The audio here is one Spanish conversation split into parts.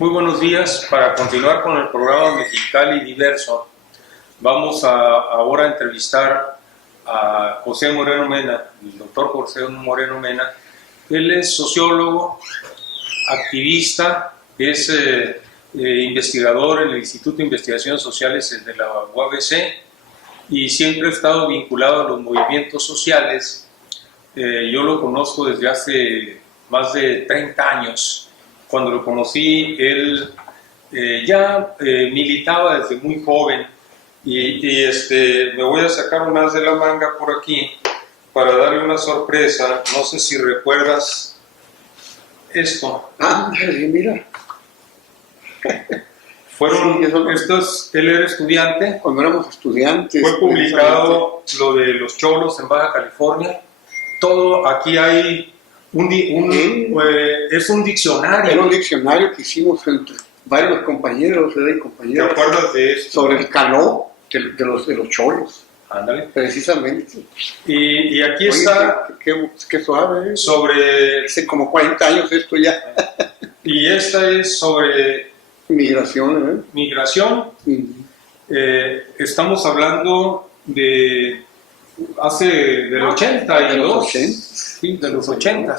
Muy buenos días. Para continuar con el programa Mexicali Diverso, vamos ahora a entrevistar a José Moreno Mena, el doctor José Moreno Mena. Él es sociólogo, activista, es investigador en el Instituto de Investigaciones Sociales de la UABC y siempre ha estado vinculado a los movimientos sociales. Yo lo conozco desde hace más de 30 años. Cuando lo conocí, él ya militaba desde muy joven y me voy a sacar un as de la manga por aquí para darle una sorpresa. No sé si recuerdas esto. Mira. Fueron estos, él era estudiante. Cuando éramos estudiantes. Fue publicado lo de los cholos en Baja California. Todo, aquí hay es un diccionario. Era un diccionario que hicimos entre varios compañeros y compañeras. ¿Te acuerdas de esto? Sobre el caló de los cholos. Ándale. Precisamente. Y aquí está. Qué suave. Sobre. Hace como 40 años esto ya. Y esta es sobre. Migración. Migración. Estamos hablando de. Del 82. Sí, de los 80.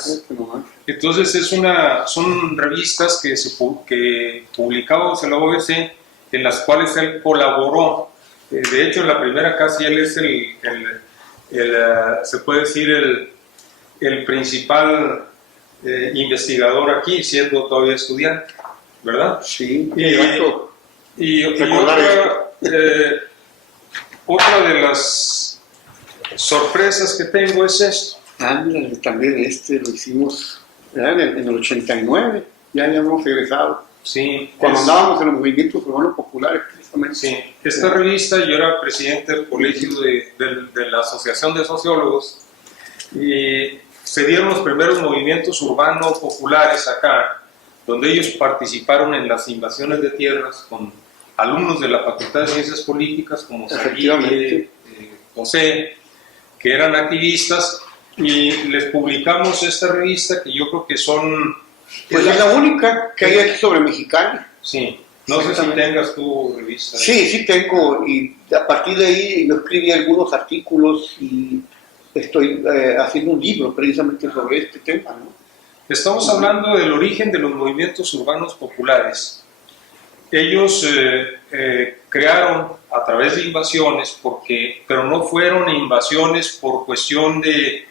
Entonces son revistas que publicamos en la OBC, en las cuales él colaboró. De hecho, en la primera casi él es se puede decir el principal investigador aquí, siendo todavía estudiante, ¿verdad? Sí. Y otra de las sorpresas que tengo es esto. También lo hicimos en el 89, ya habíamos egresado. Sí. Cuando andábamos en los movimientos urbanos populares, precisamente. Sí. Esta revista, yo era presidente del colegio de la Asociación de Sociólogos y se dieron los primeros movimientos urbanos populares acá, donde ellos participaron en las invasiones de tierras con alumnos de la Facultad de Ciencias Políticas como Saguier, José, que eran activistas, y les publicamos esta revista que yo creo que son... Pues es la única que hay aquí sobre Mexicali. Sí, no sé si tengas tu revista. Sí tengo, y a partir de ahí yo escribí algunos artículos y estoy haciendo un libro precisamente sobre este tema, ¿no? Estamos hablando del origen de los movimientos urbanos populares. Ellos crearon a través de invasiones, pero no fueron invasiones por cuestión de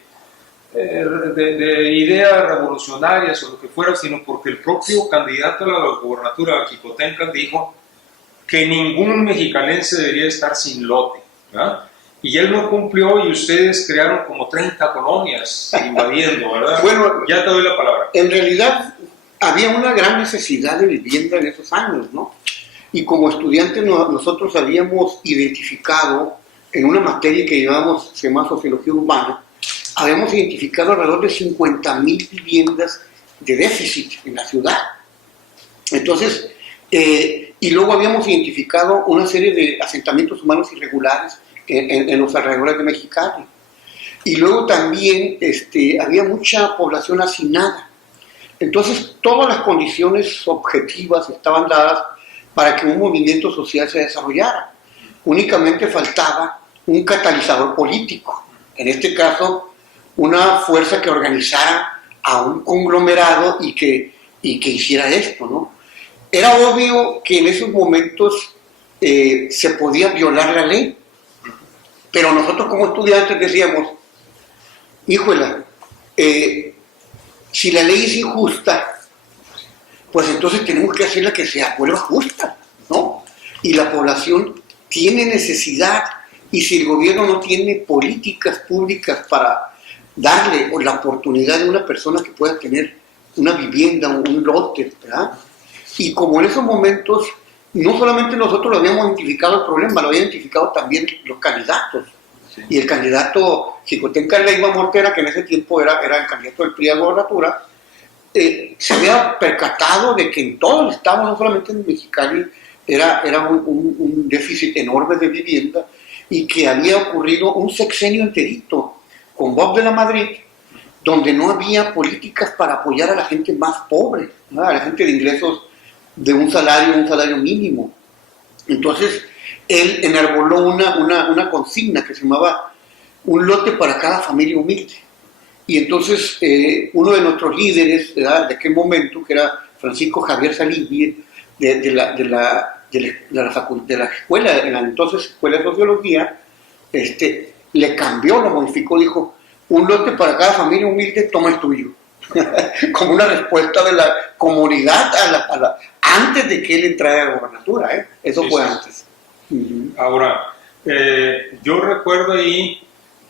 ideas revolucionarias o lo que fuera, sino porque el propio candidato a la gobernatura, Xicoténcatl, dijo que ningún mexicalense debería estar sin lote, ¿verdad? Y él no cumplió y ustedes crearon como 30 colonias invadiendo, ¿verdad? Bueno, ya te doy la palabra. En realidad había una gran necesidad de vivienda en esos años, ¿no? Y como estudiantes nosotros habíamos identificado en una materia que llevamos, se llama Sociología Urbana, habíamos identificado alrededor de 50,000 viviendas de déficit en la ciudad. Entonces, y luego habíamos identificado una serie de asentamientos humanos irregulares en los alrededores de Mexicali. Y luego también había mucha población hacinada. Entonces, todas las condiciones objetivas estaban dadas para que un movimiento social se desarrollara. Únicamente faltaba un catalizador político, en este caso, una fuerza que organizara a un conglomerado y que hiciera esto, ¿no? Era obvio que en esos momentos se podía violar la ley, pero nosotros como estudiantes decíamos, híjola, si la ley es injusta, pues entonces tenemos que hacerla que se vuelva justa, ¿no? Y la población tiene necesidad, y si el gobierno no tiene políticas públicas para darle la oportunidad de una persona que pueda tener una vivienda, un lote, ¿verdad? Y como en esos momentos, no solamente nosotros lo habíamos identificado el problema, lo habían identificado también los candidatos. Sí. Y el candidato Xicoténcatl Leiva Mortera, que en ese tiempo era el candidato del PRI a gobernatura, se había percatado de que en todo el estado, no solamente en Mexicali, era un déficit enorme de vivienda y que había ocurrido un sexenio enterito con Bob de la Madrid, donde no había políticas para apoyar a la gente más pobre, ¿no? A la gente de ingresos de un salario mínimo. Entonces, él enarboló una consigna que se llamaba un lote para cada familia humilde. Y entonces uno de nuestros líderes, ¿verdad?, de aquel momento, que era Francisco Javier Salibie, de la escuela, en la entonces Escuela de Sociología, le cambió, lo modificó, dijo, un lote para cada familia humilde, toma el tuyo. Como una respuesta de la comunidad antes de que él entrara a la gobernatura, ¿eh? Eso sí, fue sí. antes. Ahora, yo recuerdo ahí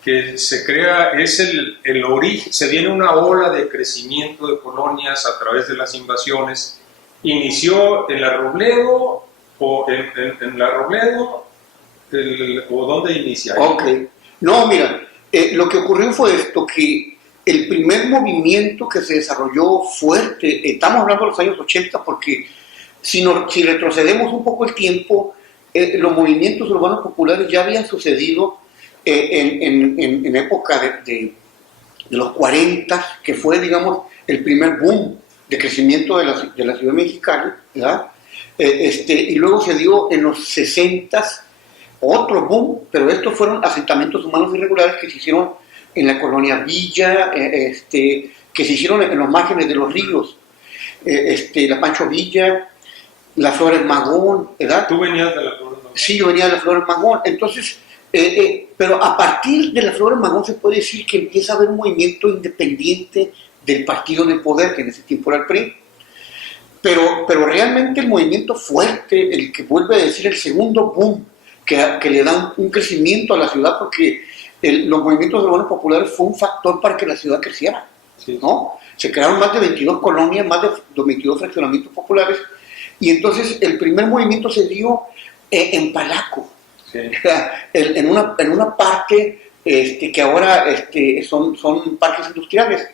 que se crea, es el origen, se viene una ola de crecimiento de colonias a través de las invasiones. Inició en La Robledo, o en La Robledo, o ¿dónde inicia? Ok. No, mira, lo que ocurrió fue esto, que el primer movimiento que se desarrolló fuerte, estamos hablando de los años 80, porque si retrocedemos un poco el tiempo, los movimientos urbanos populares ya habían sucedido en época de los 40, que fue, digamos, el primer boom de crecimiento de la ciudad mexicana, ¿verdad? Y luego se dio en los 60 otro boom, pero estos fueron asentamientos humanos irregulares que se hicieron en la colonia Villa, que se hicieron en los márgenes de los ríos, la Pancho Villa, la Flores Magón, ¿verdad? ¿Tú venías de la Flores Magón? Sí, yo venía de la Flores Magón. Entonces, pero a partir de la Flores Magón se puede decir que empieza a haber un movimiento independiente del partido en el poder, que en ese tiempo era el PRI. Pero realmente el movimiento fuerte, el que vuelve a decir el segundo boom, que le da un crecimiento a la ciudad, porque los movimientos urbanos populares fue un factor para que la ciudad creciera, sí, ¿no? Se crearon más de 22 colonias, más de 22 fraccionamientos populares, y entonces el primer movimiento se dio en Palaco, sí, en una parte que ahora son parques industriales.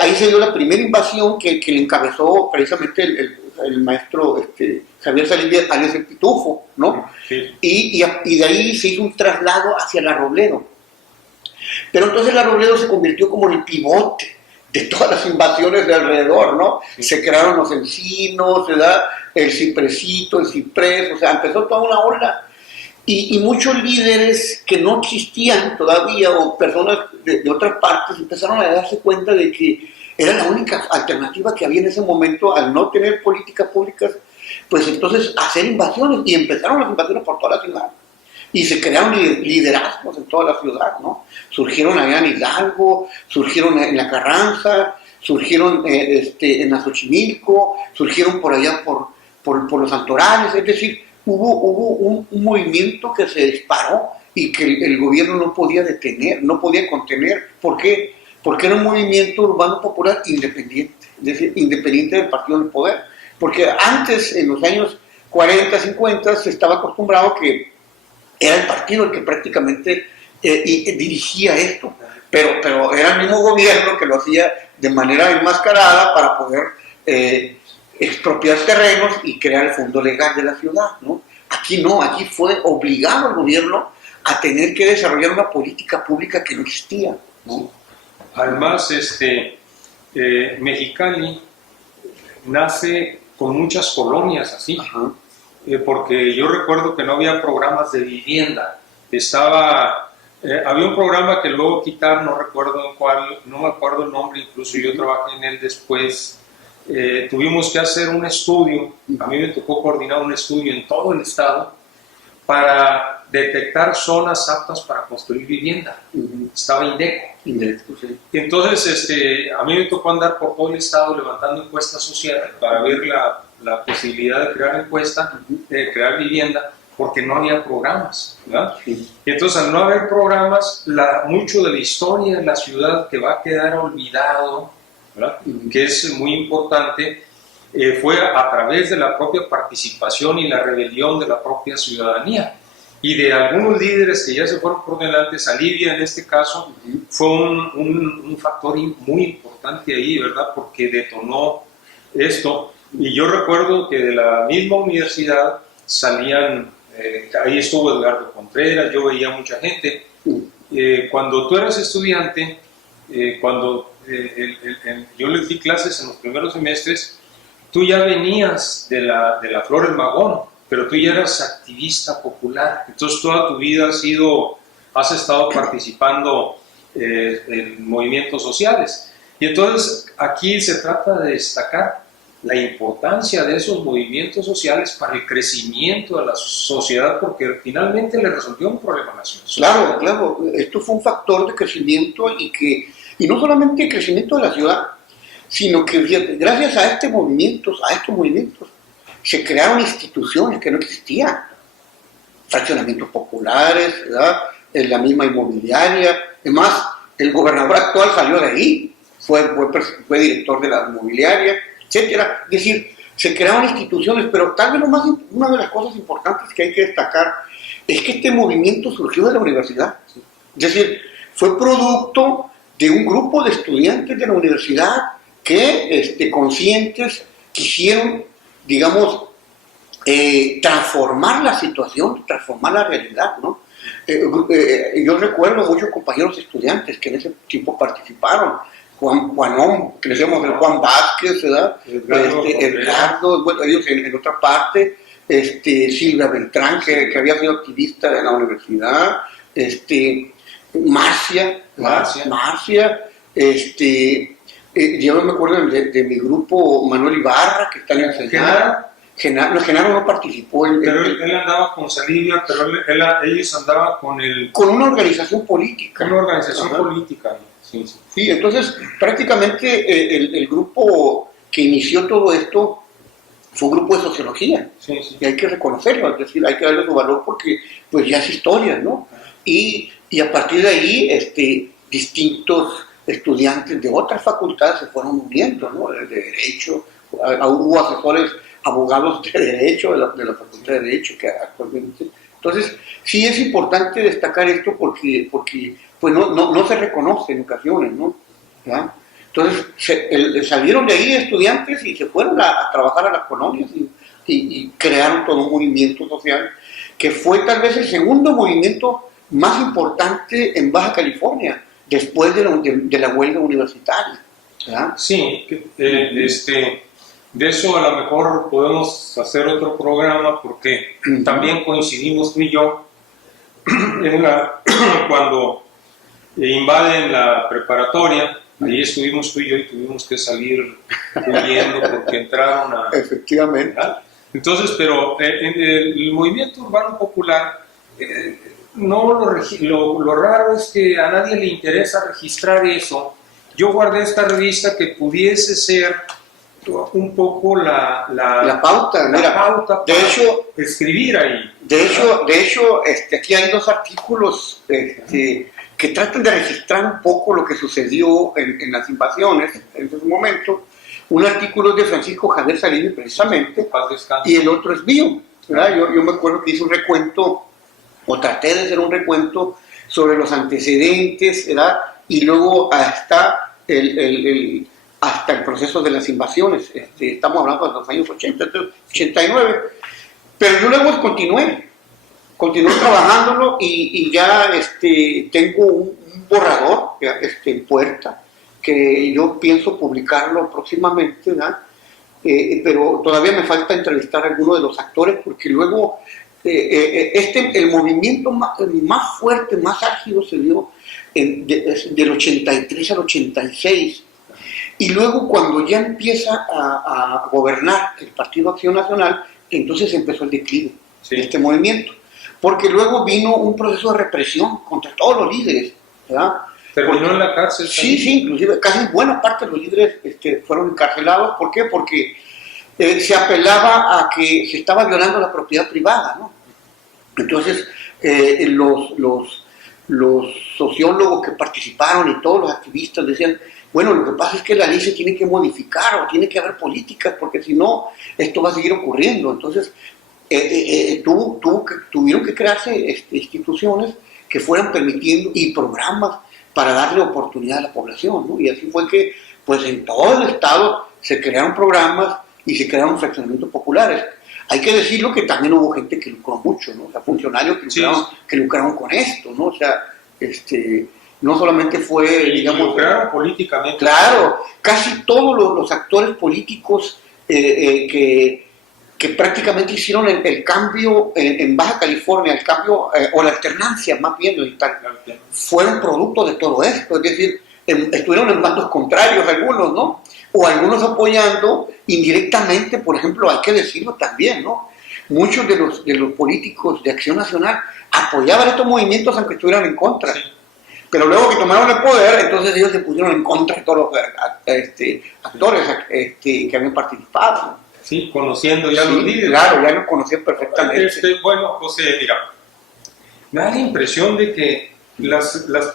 Ahí se dio la primera invasión que le encabezó precisamente el maestro Javier Salibie, alias el Pitufo, ¿no? sí. Y de ahí se hizo un traslado hacia La Robledo. Pero entonces La Robledo se convirtió como en el pivote de todas las invasiones de alrededor, ¿no? Sí. Se crearon los encinos, ¿verdad? El cipresito, el ciprés, o sea, empezó toda una ola. Y muchos líderes que no existían todavía, o personas de otras partes, empezaron a darse cuenta de que era la única alternativa que había en ese momento, al no tener políticas públicas, pues entonces hacer invasiones, y empezaron las invasiones por toda la ciudad. Y se crearon liderazgos en toda la ciudad, ¿no? Surgieron allá en Hidalgo, surgieron en La Carranza, surgieron en Azochimilco, surgieron por allá por los Santorales, es decir, hubo un movimiento que se disparó y que el gobierno no podía detener, no podía contener. ¿Por qué? Porque era un movimiento urbano popular independiente, es decir, independiente del partido del poder. Porque antes, en los años 40, 50, se estaba acostumbrado que era el partido el que prácticamente dirigía esto, pero era el mismo gobierno que lo hacía de manera enmascarada para poder expropiar terrenos y crear el fondo legal de la ciudad, ¿no? Aquí no, aquí fue obligado el gobierno a tener que desarrollar una política pública que no existía, ¿no? Además, Mexicali nace con muchas colonias así, porque yo recuerdo que no había programas de vivienda. Había un programa que luego quitaron, no recuerdo en cuál, no me acuerdo el nombre, incluso yo trabajé en él después. Tuvimos que hacer un estudio, a mí me tocó coordinar un estudio en todo el estado para detectar zonas aptas para construir vivienda. Estaba INDECO. Sí. Y entonces a mí me tocó andar por todo el estado levantando encuestas sociales para ver la posibilidad de crear vivienda, porque no había programas, ¿verdad? Sí. Y entonces, al no haber programas, mucho de la historia de la ciudad que va a quedar olvidado, ¿verdad? Que es muy importante, fue a través de la propia participación y la rebelión de la propia ciudadanía y de algunos líderes que ya se fueron por delante. Salibie, en este caso, fue un factor muy importante ahí, ¿verdad? Porque detonó esto. Y yo recuerdo que de la misma universidad salían, ahí estuvo Edgardo Contreras, yo veía mucha gente. Cuando tú eras estudiante, cuando yo les di clases en los primeros semestres, tú ya venías de la Flores Magón, pero tú ya eras activista popular, entonces toda tu vida has estado participando en movimientos sociales. Y entonces aquí se trata de destacar la importancia de esos movimientos sociales para el crecimiento de la sociedad, porque finalmente le resolvió un problema a la sociedad. Claro, claro, esto fue un factor de crecimiento y no solamente el crecimiento de la ciudad, sino que gracias a estos movimientos, se crearon instituciones que no existían, fraccionamientos populares, ¿verdad? En la misma inmobiliaria. Además, el gobernador actual salió de ahí, fue director de la inmobiliaria, etcétera. Es decir, se crearon instituciones, pero tal vez una de las cosas importantes que hay que destacar es que este movimiento surgió de la universidad. Es decir, fue producto de un grupo de estudiantes de la universidad que, conscientes, quisieron, digamos, transformar la situación, transformar la realidad, ¿no? Yo recuerdo muchos compañeros estudiantes que en ese tiempo participaron. Juanón, que le decíamos el Juan Vázquez, ¿verdad? Edgardo, bueno, ellos en otra parte, Silvia Beltrán, que había sido activista en la universidad, Marcia, yo me acuerdo de mi grupo Manuel Ibarra, que está en el Senado. Genaro no participó. Pero él andaba con Salivia, pero ellos andaban con una organización política. Una organización política. Sí. Sí, entonces prácticamente el grupo que inició todo esto fue un grupo de sociología. Sí. Y hay que reconocerlo, es decir, hay que darle su valor porque pues ya es historia, ¿no? Y a partir de ahí distintos estudiantes de otras facultades se fueron uniendo, ¿no? De Derecho, hubo asesores, abogados de Derecho, de la Facultad de Derecho que actualmente. Entonces, sí es importante destacar esto porque pues no se reconoce en ocasiones, ¿no? ¿Ya? Entonces, salieron de ahí estudiantes y se fueron a trabajar a las colonias y crearon todo un movimiento social que fue tal vez el segundo movimiento más importante en Baja California, después de la huelga universitaria. ¿Ya? Sí, de eso a lo mejor podemos hacer otro programa porque también coincidimos tú y yo cuando invaden la preparatoria, ahí estuvimos tú y yo y tuvimos que salir huyendo porque entraron a... Efectivamente. ¿verdad? Entonces, pero el movimiento urbano popular, lo raro es que a nadie le interesa registrar eso. Yo guardé esta revista que pudiese ser un poco la pauta, pauta de hecho, escribir ahí. De hecho, aquí hay dos artículos que tratan de registrar un poco lo que sucedió en las invasiones en ese momento. Un artículo es de Francisco Javier Salinas, precisamente, y el otro es mío, ¿verdad? Yo me acuerdo que hice un recuento, o traté de hacer un recuento sobre los antecedentes, ¿verdad? Y luego hasta el proceso de las invasiones. Estamos hablando de los años 80, 89. Pero yo luego continué trabajándolo y ya tengo un borrador en puerta que yo pienso publicarlo próximamente, ¿verdad? Pero todavía me falta entrevistar a alguno de los actores porque luego el movimiento más fuerte, más álgido se dio del 83 al 86. Y luego cuando ya empieza a gobernar el Partido Acción Nacional, entonces empezó el declive de este movimiento. Porque luego vino un proceso de represión contra todos los líderes, ¿verdad? ¿Terminó en la cárcel? Sí, inclusive casi buena parte de los líderes fueron encarcelados. ¿Por qué? Porque se apelaba a que se estaba violando la propiedad privada, ¿no? Entonces, los sociólogos que participaron y todos los activistas decían, bueno, lo que pasa es que la ley se tiene que modificar o tiene que haber políticas, porque si no, esto va a seguir ocurriendo. Entonces, tuvieron que crearse instituciones que fueran permitiendo y programas para darle oportunidad a la población, ¿no? Y así fue que, pues en todo el estado se crearon programas y se crearon fraccionamientos populares. Hay que decirlo que también hubo gente que lucró mucho, ¿no? O sea, funcionarios que lucraron con esto, ¿no? O sea, no solamente fue, digamos... lucraron políticamente. Claro, casi todos los actores políticos que prácticamente hicieron el cambio en Baja California, el cambio, o la alternancia más bien, fueron producto de todo esto, es decir, estuvieron en bandos contrarios algunos, ¿no? O algunos apoyando indirectamente, por ejemplo, hay que decirlo también, ¿no? Muchos de los políticos de Acción Nacional apoyaban estos movimientos aunque estuvieran en contra. Sí. Pero luego que tomaron el poder, entonces ellos se pusieron en contra de todos los actores que habían participado, ¿no? Sí, conociendo ya los líderes. Claro, ya los conocían perfectamente. Bueno, José, mira, me da la impresión de que los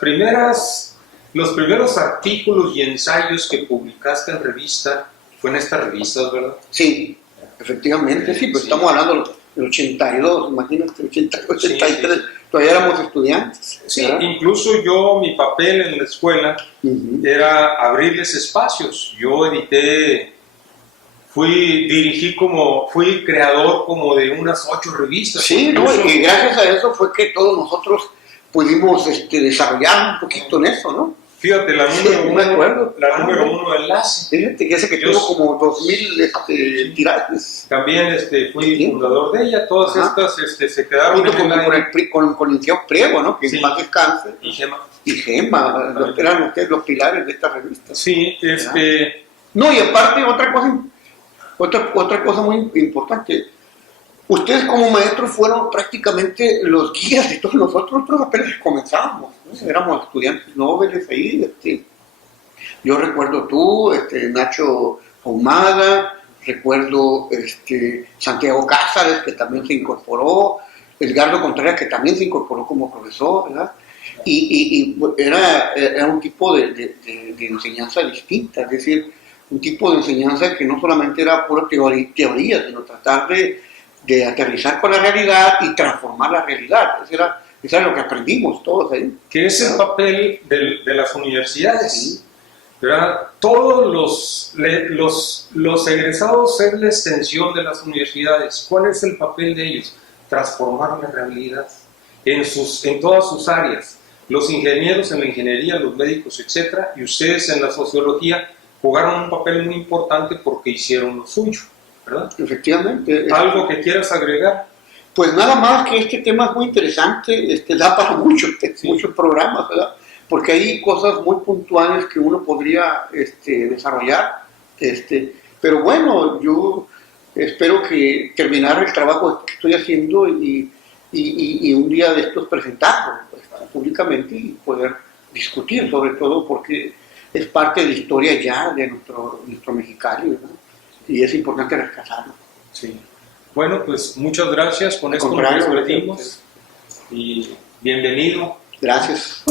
primeros artículos y ensayos que publicaste en revista, fue en estas revistas, ¿verdad? Sí, efectivamente, sí, pues estamos hablando del 82, imagínate, 82, 83, sí. Todavía éramos estudiantes. Sí, ¿verdad? Incluso mi papel en la escuela era abrirles espacios. Yo fui creador como de unas 8 revistas. Sí, ¿no? Y gracias a eso fue que todos nosotros pudimos desarrollar un poquito en eso, ¿no? Fíjate, la número uno enlace. Fíjate que ese que tuvo como 2000 tirajes. También fui fundador de ella. Todas estas se quedaron con el tío Priego, ¿no? Que sí. Más descanse. Y Gema. Eran ustedes los pilares de esta revista. Sí, No, y aparte otra cosa muy importante. Ustedes como maestros fueron prácticamente los guías de todos nosotros apenas comenzábamos, ¿no? Éramos estudiantes nobles ahí. Yo recuerdo tú, Nacho Ahumada, recuerdo Santiago Cázares, que también se incorporó, Edgardo Contreras, que también se incorporó como profesor, ¿verdad? Y era un tipo de enseñanza distinta, es decir, un tipo de enseñanza que no solamente era pura teoría, sino tratar de aterrizar con la realidad y transformar la realidad. Eso era lo que aprendimos todos ahí. Que es el papel de las universidades. Sí. ¿Verdad? Todos los egresados es la extensión de las universidades. ¿Cuál es el papel de ellos? Transformar la realidad en todas sus áreas. Los ingenieros en la ingeniería, los médicos, etc. Y ustedes en la sociología jugaron un papel muy importante porque hicieron lo suyo, ¿verdad? Efectivamente. ¿Algo que quieras agregar? Pues nada más que este tema es muy interesante, da para muchos programas, ¿verdad? Porque hay cosas muy puntuales que uno podría desarrollar, pero bueno, yo espero que terminar el trabajo que estoy haciendo y un día de estos presentarlo pues, públicamente y poder discutir, sobre todo porque es parte de la historia ya de nuestro Mexicali, ¿verdad? Y es importante rescatarlo. Sí. Bueno, pues muchas gracias. Con esto nos despedimos y bienvenido. Gracias.